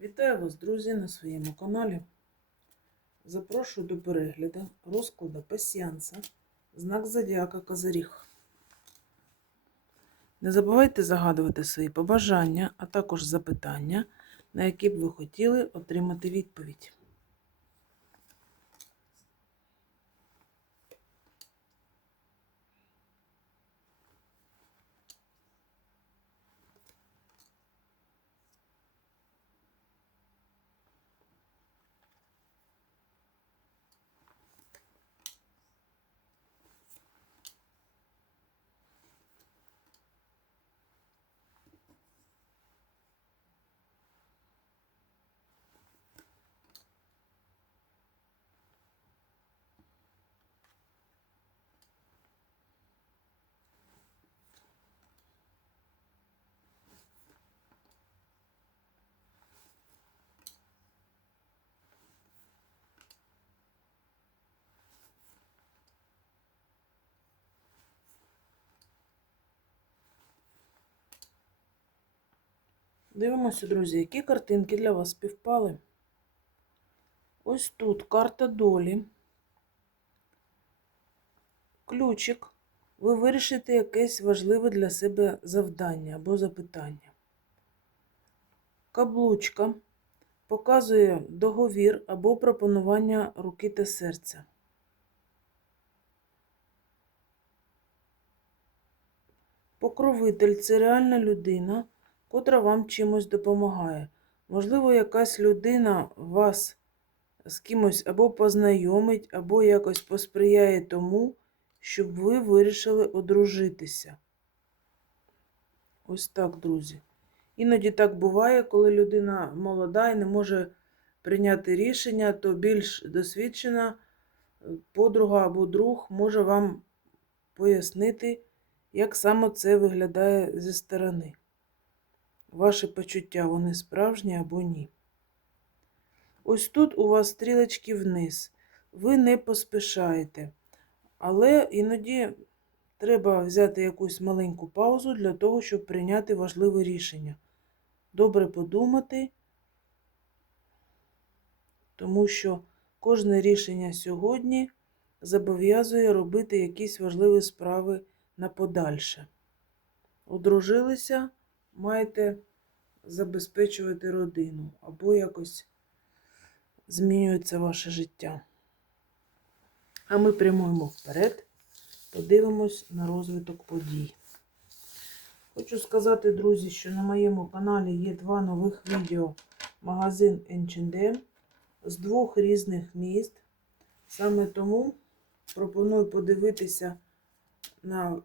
Вітаю вас, друзі, на своєму каналі. Запрошую до перегляду розкладу пасіанса, знак Зодіака Козиріг. Не забувайте загадувати свої побажання, а також запитання, на які б ви хотіли отримати відповідь. Дивимося, друзі, які картинки для вас співпали. Ось тут карта долі. Ключик. Ви вирішите якесь важливе для себе завдання або запитання. Каблучка показує договір або пропонування руки та серця. Покровитель це реальна людина, котра вам чимось допомагає. Можливо, якась людина вас з кимось або познайомить, або якось посприяє тому, щоб ви вирішили одружитися. Ось так, друзі. Іноді так буває, коли людина молода і не може прийняти рішення, то більш досвідчена е, подруга або друг може вам пояснити, як саме це виглядає зі сторони. Ваші почуття, вони справжні або ні. Ось тут у вас стрілочки вниз. Ви не поспішаєте. Але іноді треба взяти якусь маленьку паузу для того, щоб прийняти важливе рішення. Добре подумати, тому що кожне рішення сьогодні зобов'язує робити якісь важливі справи на подальше. Одружилися, маєте забезпечувати родину або якось змінюється ваше життя. А ми прямуємо вперед, подивимось на розвиток подій. Хочу сказати, друзі, що на моєму каналі є два нових відео магазин H&M з двох різних міст. Саме тому пропоную подивитися на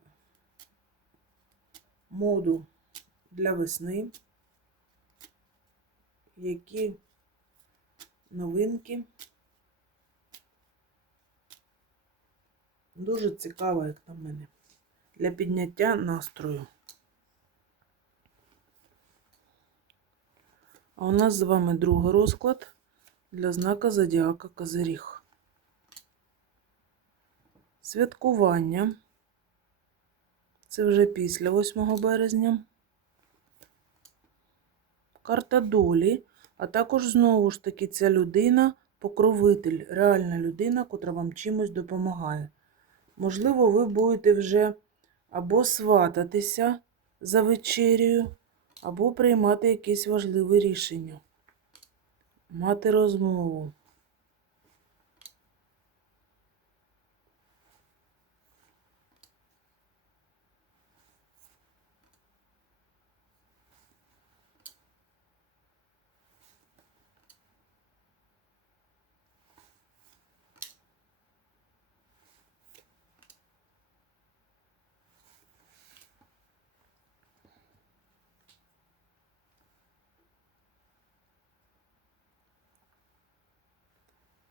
моду для весни, які новинки. Дуже цікаво, як на мене, для підняття настрою. А у нас з вами другий розклад для знака Зодіака Козиріг. Святкування. Це вже після 8 березня. Карта долі, а також знову ж таки ця людина, покровитель, реальна людина, котра вам чимось допомагає. Можливо, ви будете вже або свататися за вечерію, або приймати якісь важливі рішення, мати розмову.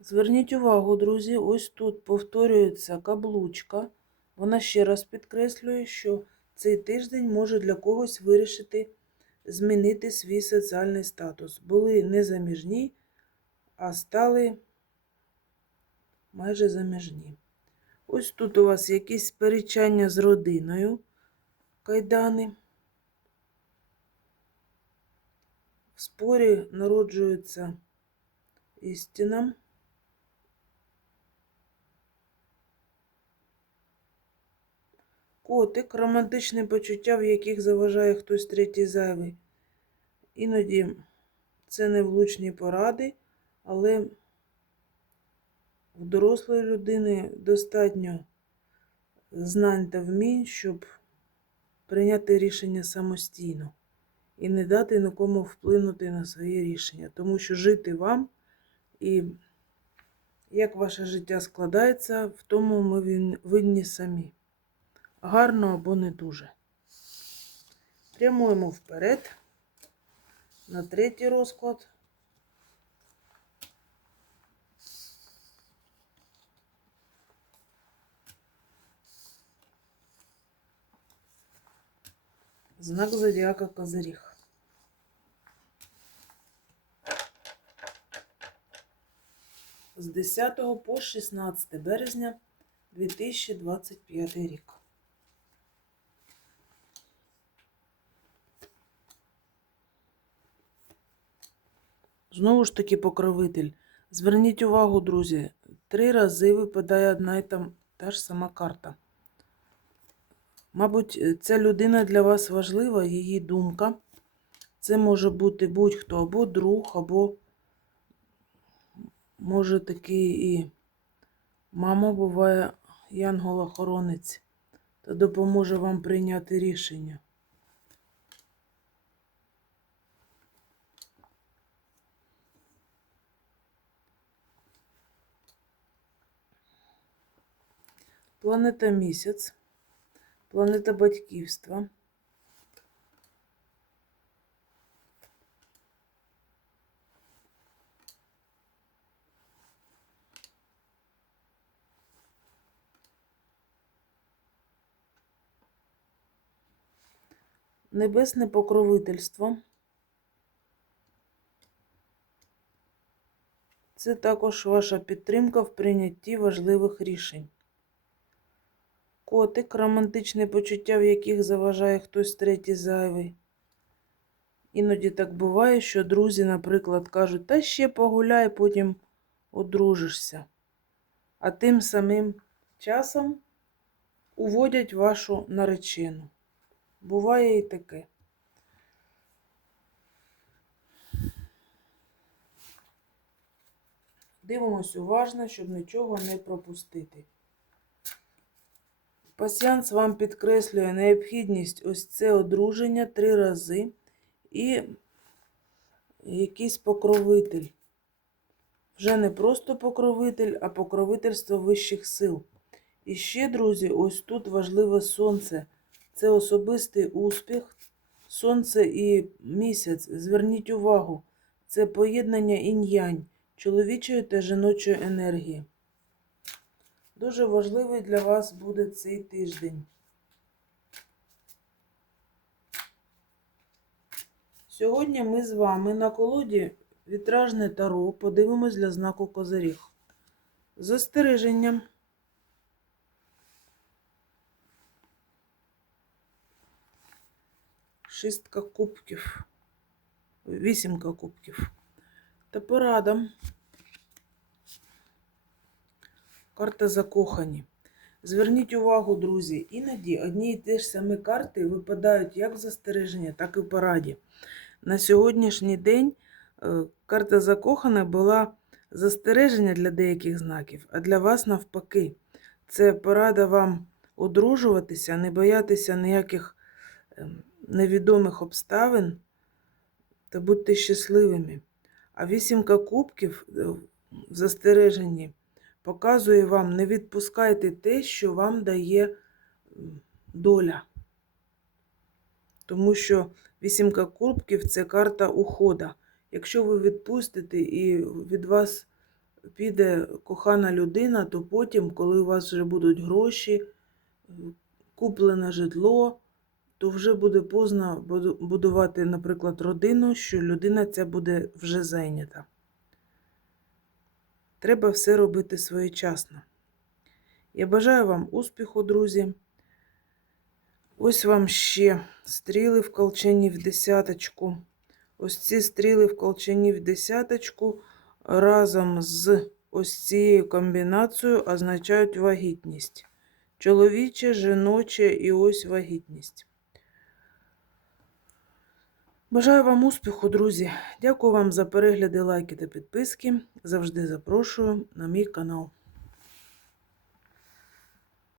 Зверніть увагу, друзі, ось тут повторюється каблучка. Вона ще раз підкреслює, що цей тиждень може для когось вирішити змінити свій соціальний статус. Були не заміжні, а стали майже заміжні. Ось тут у вас якісь сперечання з родиною, кайдани. В спорі народжується істина. Котик, романтичні почуття, в яких заважає хтось третій зайвий. Іноді це не влучні поради, але в дорослої людини достатньо знань та вмінь, щоб прийняти рішення самостійно і не дати нікому вплинути на своє рішення, тому що жити вам і як ваше життя складається, в тому ми винні самі. Гарно або не дуже. Прямуємо вперед на третій розклад. Знак зодіака Козиріг. З 10 по 16 березня 2025 рік. Знову ж таки покровитель. Зверніть увагу, друзі, три рази випадає одна і там та ж сама карта. Мабуть, ця людина для вас важлива, її думка. Це може бути будь-хто, або друг, або може такий і мама буває янгол-охоронець та допоможе вам прийняти рішення. Планета місяць, планета батьківства. Небесне покровительство. Це також ваша підтримка в прийнятті важливих рішень. Котик, романтичне почуття, в яких заважає хтось третій зайвий. Іноді так буває, що друзі, наприклад, кажуть, та ще погуляй, потім одружишся. А тим самим часом уводять вашу наречену. Буває і таке. Дивимось уважно, щоб нічого не пропустити. Пасіанс вам підкреслює необхідність ось це одруження три рази і якийсь покровитель. Вже не просто покровитель, а покровительство вищих сил. І ще, друзі, ось тут важливе сонце. Це особистий успіх. Сонце і місяць. Зверніть увагу, це поєднання інь-янь, чоловічої та жіночої енергії. Дуже важливий для вас буде цей тиждень. Сьогодні ми з вами на колоді вітражне таро подивимось для знаку Козиріг. Застереження. Шістка кубків. Вісімка кубків. Та порада. Карта закохані. Зверніть увагу, друзі, іноді одні і ті ж самі карти випадають як в застереження, так і в пораді. На сьогоднішній день е, карта закохана була застереження для деяких знаків, а для вас навпаки. Це порада вам одружуватися, не боятися ніяких ем, невідомих обставин та будьте щасливими. А вісімка кубків е, в застереженні показує вам, не відпускайте те, що вам дає доля. Тому що вісімка кубків це карта ухода. Якщо ви відпустите і від вас піде кохана людина, то потім, коли у вас вже будуть гроші, куплене житло, то вже буде поздно будувати, наприклад, родину, що людина ця буде вже зайнята. Треба все робити своєчасно. Я бажаю вам успіху, друзі. Ось вам ще стріли в колчені в десяточку. Ось ці стріли в колчані в десяточку разом з ось цією комбінацією означають вагітність. Чоловіче, жіноче і ось вагітність. Бажаю вам успіху, друзі. Дякую вам за перегляди, лайки та підписки. Завжди запрошую на мій канал.